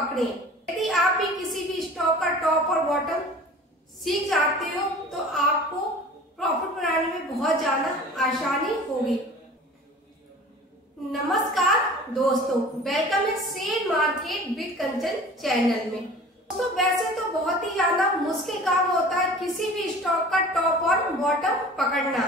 पकड़े। यदि आप भी किसी भी स्टॉक का टॉप और बॉटम सीख जाते हो तो आपको प्रॉफिट बनाने में बहुत ज्यादा आसानी होगी। नमस्कार दोस्तों, वेलकम है share market with Kanchan channel में। दोस्तों, वैसे तो बहुत ही ज्यादा मुश्किल काम होता है किसी भी स्टॉक का टॉप और बॉटम पकड़ना,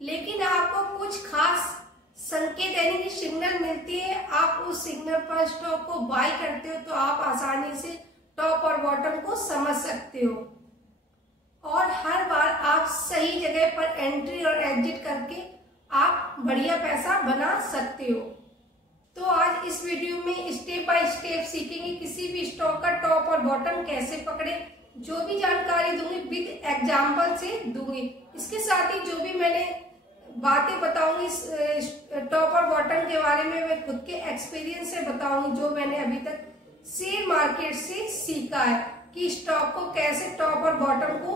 लेकिन आपको कुछ खास संकेत यानी कि सिग्नल मिलती है। आप उस सिग्नल पर स्टॉक को बाय करते हो तो आप आसानी से टॉप और बॉटम को समझ सकते हो और हर बार आप सही जगह पर एंट्री और एग्जिट करके आप बढ़िया पैसा बना सकते हो। तो आज इस वीडियो में स्टेप बाय स्टेप सीखेंगे किसी भी स्टॉक का टॉप और बॉटम कैसे पकड़े। जो भी जानकारी दूंगी विद एग्जाम्पल से दूंगी। इसके साथ ही जो भी मैंने बातें बताऊंगी टॉप और बॉटम के बारे में मैं खुद के एक्सपीरियंस से बताऊंगी, जो मैंने अभी तक शेयर मार्केट से सीखा है कि स्टॉक को कैसे टॉप और बॉटम को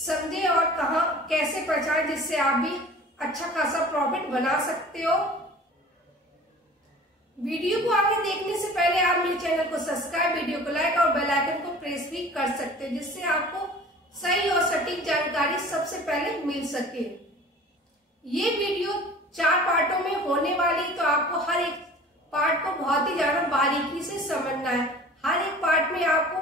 समझे और कहां कैसे पहचाने, जिससे आप भी अच्छा खासा प्रॉफिट बना सकते हो। वीडियो को आगे देखने से पहले आप मेरे चैनल को सब्सक्राइब, वीडियो को लाइक और बेल आइकन को प्रेस भी कर सकते हो, जिससे आपको सही और सटीक जानकारी सबसे पहले मिल सके। ये वीडियो 4 पार्टों में होने वाली, तो आपको हर एक पार्ट को बहुत ही ज्यादा बारीकी से समझना है। हर एक पार्ट में आपको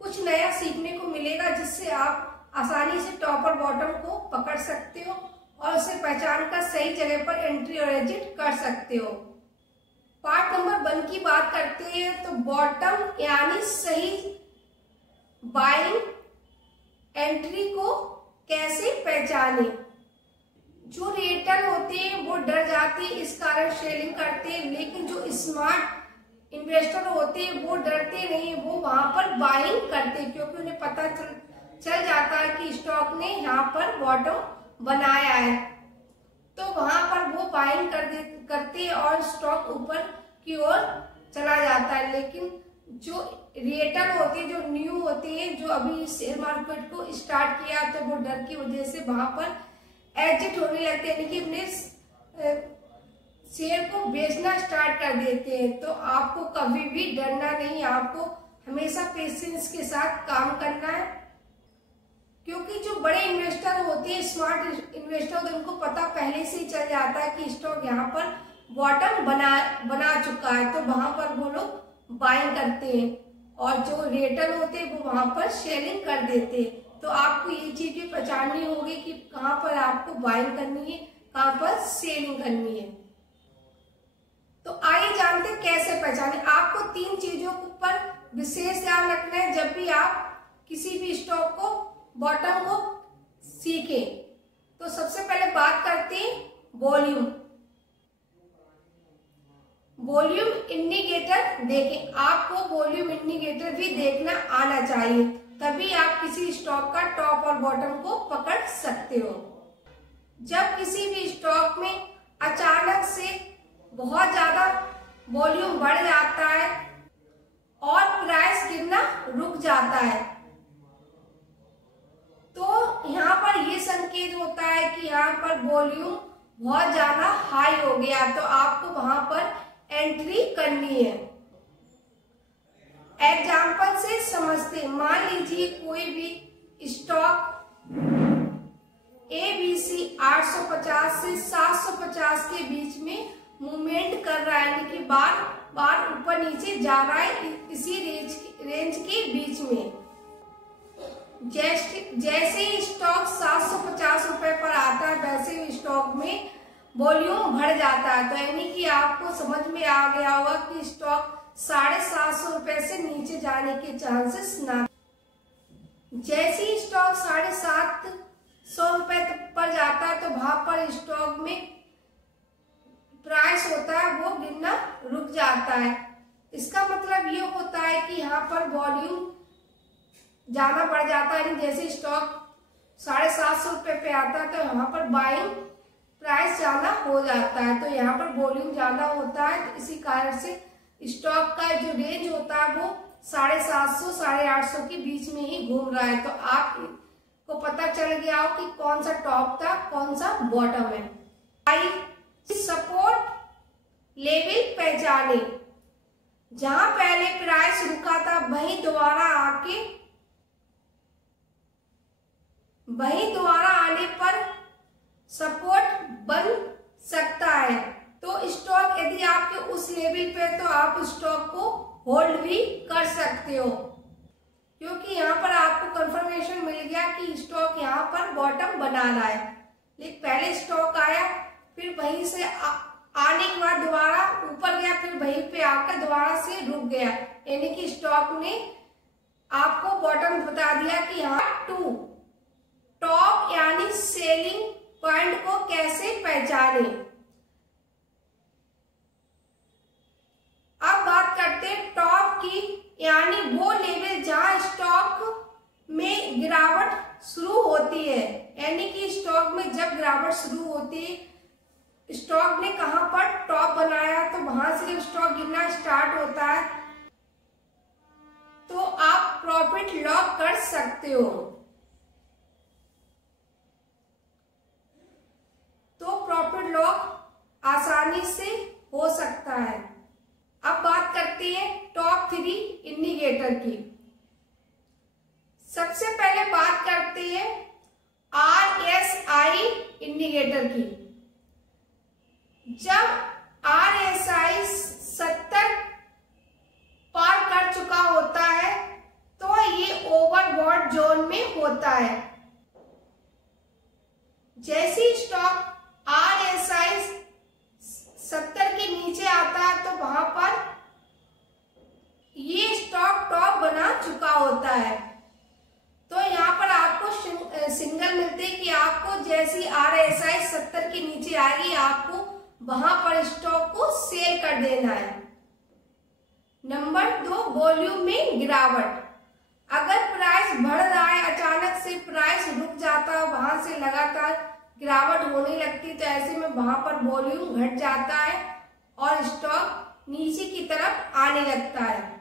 कुछ नया सीखने को मिलेगा, जिससे आप आसानी से टॉप और बॉटम को पकड़ सकते हो और उसे पहचान कर सही जगह पर एंट्री और एग्जिट कर सकते हो। पार्ट नंबर 1 की बात करते हैं तो बॉटम यानी सही बाइंग एंट्री को कैसे पहचाने। जो रेटर होते हैं वो डर जाते हैं, इस कारण सेलिंग करते हैं, लेकिन जो स्मार्ट इन्वेस्टर होते हैं वो डरते नहीं, वो वहां पर बाइंग करते हैं, क्योंकि उन्हें पता चल जाता है कि स्टॉक ने यहाँ पर बॉटम बनाया है, तो वहां पर वो बाइंग करते हैं और स्टॉक ऊपर की ओर चला जाता है। लेकिन जो रेटर होते हैं, जो न्यू होते हैं, जो अभी शेयर मार्केट को स्टार्ट किया, तो वो डर की वजह से वहां पर एग्जिट होने लगते हैं, कि अपने शेयर को बेचना स्टार्ट कर देते हैं। तो आपको कभी भी डरना नहीं, आपको हमेशा पेशेंस के साथ काम करना है, क्योंकि जो बड़े इन्वेस्टर होते हैं, स्मार्ट इन्वेस्टर होते हैं, उनको पता पहले से ही चल जाता है कि स्टॉक यहाँ पर बॉटम बना चुका है, तो वहां पर वो लोग बाइंग करते हैं, और जो रेटर होते हैं वो वहां पर सेलिंग कर देते हैं। तो आपको ये चीज भी पहचाननी होगी कि कहां पर आपको बाइंग करनी है, कहां पर सेलिंग करनी है। तो आइए जानते हैं कैसे पहचाने। आपको 3 चीजों पर विशेष ध्यान रखना है जब भी आप किसी भी स्टॉक को बॉटम को सीखें। तो सबसे पहले बात करते हैं वॉल्यूम। वॉल्यूम इंडिकेटर देखें। आपको वॉल्यूम इंडिकेटर भी देखना आना चाहिए, तभी आप किसी स्टॉक का टॉप और बॉटम को पकड़ सकते हो। जब किसी भी स्टॉक में अचानक से बहुत ज्यादा वॉल्यूम बढ़ जाता है और प्राइस गिरना रुक जाता है, तो यहाँ पर ये संकेत होता है कि यहाँ पर वॉल्यूम बहुत ज्यादा हाई हो गया, तो आपको वहां पर एंट्री करनी है। एग्जाम्पल से समझते, मान लीजिए कोई भी स्टॉक ABC 850 से 750 के बीच में मूवमेंट कर रहा है, यानी कि बार बार ऊपर नीचे जा रहा है, इसी रेंज के बीच में। जैसे ही स्टॉक 750 रुपए पर आता है, वैसे ही स्टॉक में वॉल्यूम बढ़ जाता है। तो यानी कि आपको समझ में आ गया होगा कि स्टॉक 750 रुपए से नीचे जाने के चांसेस ना। जैसे ही स्टॉक 750 रुपए पर जाता है, तो वहां पर स्टॉक में प्राइस होता है वो गिरना रुक जाता है। इसका मतलब ये होता है कि यहाँ पर वॉल्यूम ज्यादा बढ़ जाता है। जैसे स्टॉक 750 रुपए पे आता है, तो यहाँ पर बाइंग प्राइस ज्यादा हो जाता है, तो यहाँ पर वॉल्यूम ज्यादा होता है। तो इसी कारण से स्टॉक का जो रेंज होता है वो 750 850 के बीच में ही घूम रहा है। तो आपको पता चल गया हो कि कौन सा टॉप था, कौन सा बॉटम है। सपोर्ट लेवल पहचाने। जहां पहले प्राइस रुका था वहीं दोबारा आने पर सपोर्ट बन सकता है। तो स्टॉक यदि आपके उस लेवल पे तो आप स्टॉक को होल्ड भी कर सकते हो, क्योंकि यहाँ पर आपको कंफर्मेशन मिल गया कि स्टॉक यहाँ पर बॉटम बना रहा है। लेकिन पहले स्टॉक आया, फिर वहीं से आने के बाद दोबारा ऊपर गया, फिर वहीं पे आकर दोबारा से रुक गया, यानी कि स्टॉक ने आपको बॉटम बता दिया कि यहाँ टू टॉप यानी सेलिंग पॉइंट को कैसे पहचाने। अब बात करते हैं टॉप की, यानी वो लेवल जहां स्टॉक में गिरावट शुरू होती है, यानी कि स्टॉक में जब गिरावट शुरू होती है, स्टॉक ने कहां पर टॉप बनाया तो वहां से जब स्टॉक गिरना स्टार्ट होता है तो आप प्रॉफिट लॉक कर सकते हो। तो प्रॉफिट लॉक आसानी से हो सकता है। अब बात करते हैं टॉप 3 इंडिकेटर की। सबसे पहले बात करते हैं RSI इंडिकेटर की। जब RSI 70 पार कर चुका होता है तो ये ओवरबॉट जोन में होता है। जैसे स्टॉक RSI 70 के नीचे आता है तो वहां पर ये स्टॉक टॉप बना चुका होता है। तो यहाँ पर आपको सिग्नल मिलते हैं कि आपको जैसी RSI 70 के नीचे आएगी आपको वहां पर स्टॉक को सेल कर देना है। नंबर 2, वॉल्यूम में गिरावट। अगर प्राइस बढ़ रहा है, अचानक से प्राइस रुक जाता है, वहां से लगातार गिरावट होने लगती, तो ऐसे में वहां पर वॉल्यूम घट जाता है और स्टॉक नीचे की तरफ आने लगता है।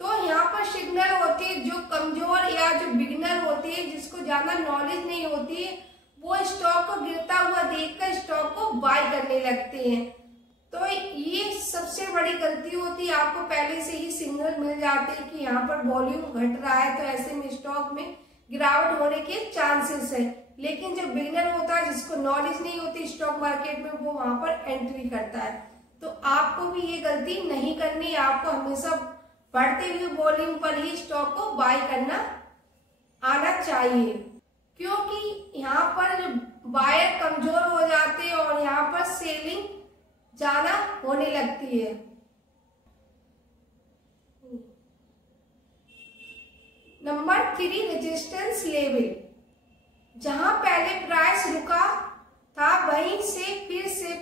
तो यहाँ पर सिग्नल होते हैं, जो कमजोर या जो बिगिनर होते हैं, जिसको ज्यादा नॉलेज नहीं होती है, वो स्टॉक को गिरता हुआ देखकर स्टॉक को बाय करने लगते हैं। तो ये सबसे बड़ी गलती होती है। आपको पहले से ही सिग्नल मिल जाते हैं कि यहाँ पर वॉल्यूम घट रहा है, तो ऐसे में स्टॉक में गिरावट होने के चांसेस है। लेकिन जो बिगिनर होता है, जिसको नॉलेज नहीं होती स्टॉक मार्केट में, वो वहां पर एंट्री करता है। तो आपको भी ये गलती नहीं करनी। आपको हमेशा बढ़ते हुए वॉल्यूम पर ही स्टॉक को बाय करना आना चाहिए, क्योंकि यहाँ पर जो बायर कमजोर हो जाते हैं और यहाँ पर सेलिंग ज्यादा होने लगती है। Number 3, resistance level. जहां पहले प्राइस रुका था वहीं से फिर से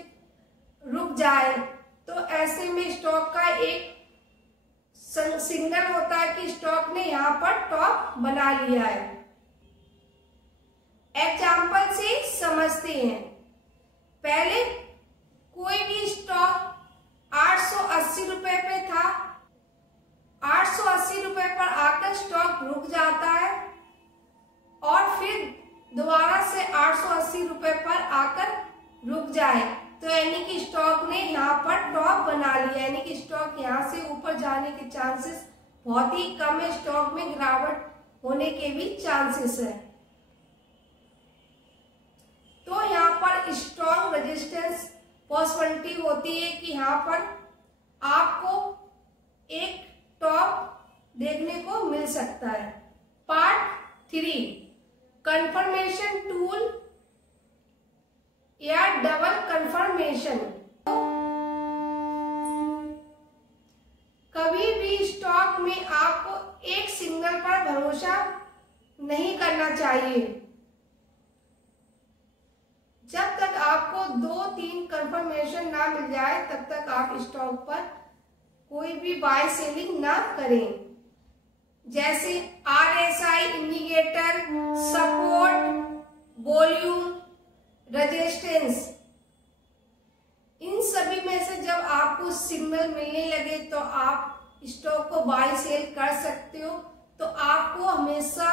रुक जाए तो ऐसे में स्टॉक का एक सिग्नल होता है कि स्टॉक ने यहाँ पर टॉप बना लिया है। एग्जाम्पल से समझते हैं। पहले कोई भी स्टॉक 880 रुपए पे था, 880 रुपए पर आकर स्टॉक रुक जाता है और फिर दोबारा से 880 रुपए पर आकर रुक जाए, तो यानी कि स्टॉक ने यहाँ पर टॉप बना लिया, यानी कि स्टॉक यहाँ से ऊपर जाने के चांसेस बहुत ही कम है। स्टॉक में गिरावट होने के भी चांसेस है। तो यहाँ पर स्ट्रॉन्ग रेजिस्टेंस पॉसिबिलिटी होती है कि यहाँ पर आपको एक टॉप देखने को मिल सकता है। पार्ट 3, कंफर्मेशन टूल या डबल कंफर्मेशन। कभी भी स्टॉक में आपको एक सिग्नल पर भरोसा नहीं करना चाहिए। जब तक आपको 2-3 कंफर्मेशन ना मिल जाए तब तक आप स्टॉक पर कोई भी बाय सेलिंग ना करें। जैसे RSI indicator, support, volume, resistance, इन सभी में से जब आपको सिग्नल मिलने लगे तो आप स्टॉक को बाय सेल कर सकते हो। तो आपको हमेशा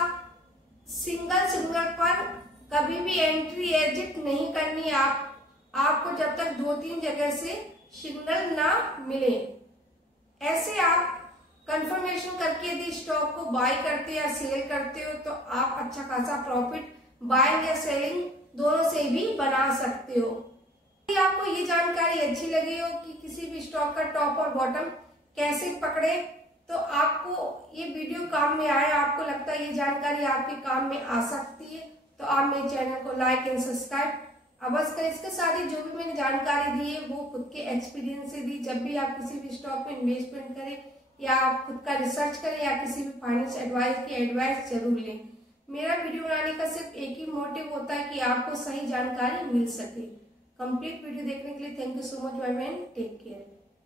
सिंगल सिग्नल पर कभी भी एंट्री एग्जिट नहीं करनी। आपको जब तक 2-3 जगह से सिग्नल ना मिले। ऐसे आप कंफर्मेशन करके यदि स्टॉक को बाय करते या सेल करते हो तो आप अच्छा खासा प्रॉफिट बाइंग या सेलिंग दोनों से भी बना सकते हो। यदि आपको ये जानकारी अच्छी लगी हो कि किसी भी स्टॉक का टॉप और बॉटम कैसे पकड़े तो आपको ये वीडियो काम में आए, आपको लगता है ये जानकारी आपके काम में आ सकती है तो आप मेरे चैनल को लाइक एंड सब्सक्राइब अवश्य करें। इसके साथ ही जो भी मैंने जानकारी दी है वो खुद के एक्सपीरियंस से दी। जब भी आप किसी भी स्टॉक में इन्वेस्टमेंट करें या आप खुद का रिसर्च करें या किसी भी फाइनेंस एडवाइस की एडवाइस जरूर लें। मेरा वीडियो बनाने का सिर्फ एक ही मोटिव होता है कि आपको सही जानकारी मिल सके। कंप्लीट वीडियो देखने के लिए thank you so much, bye bye, take care.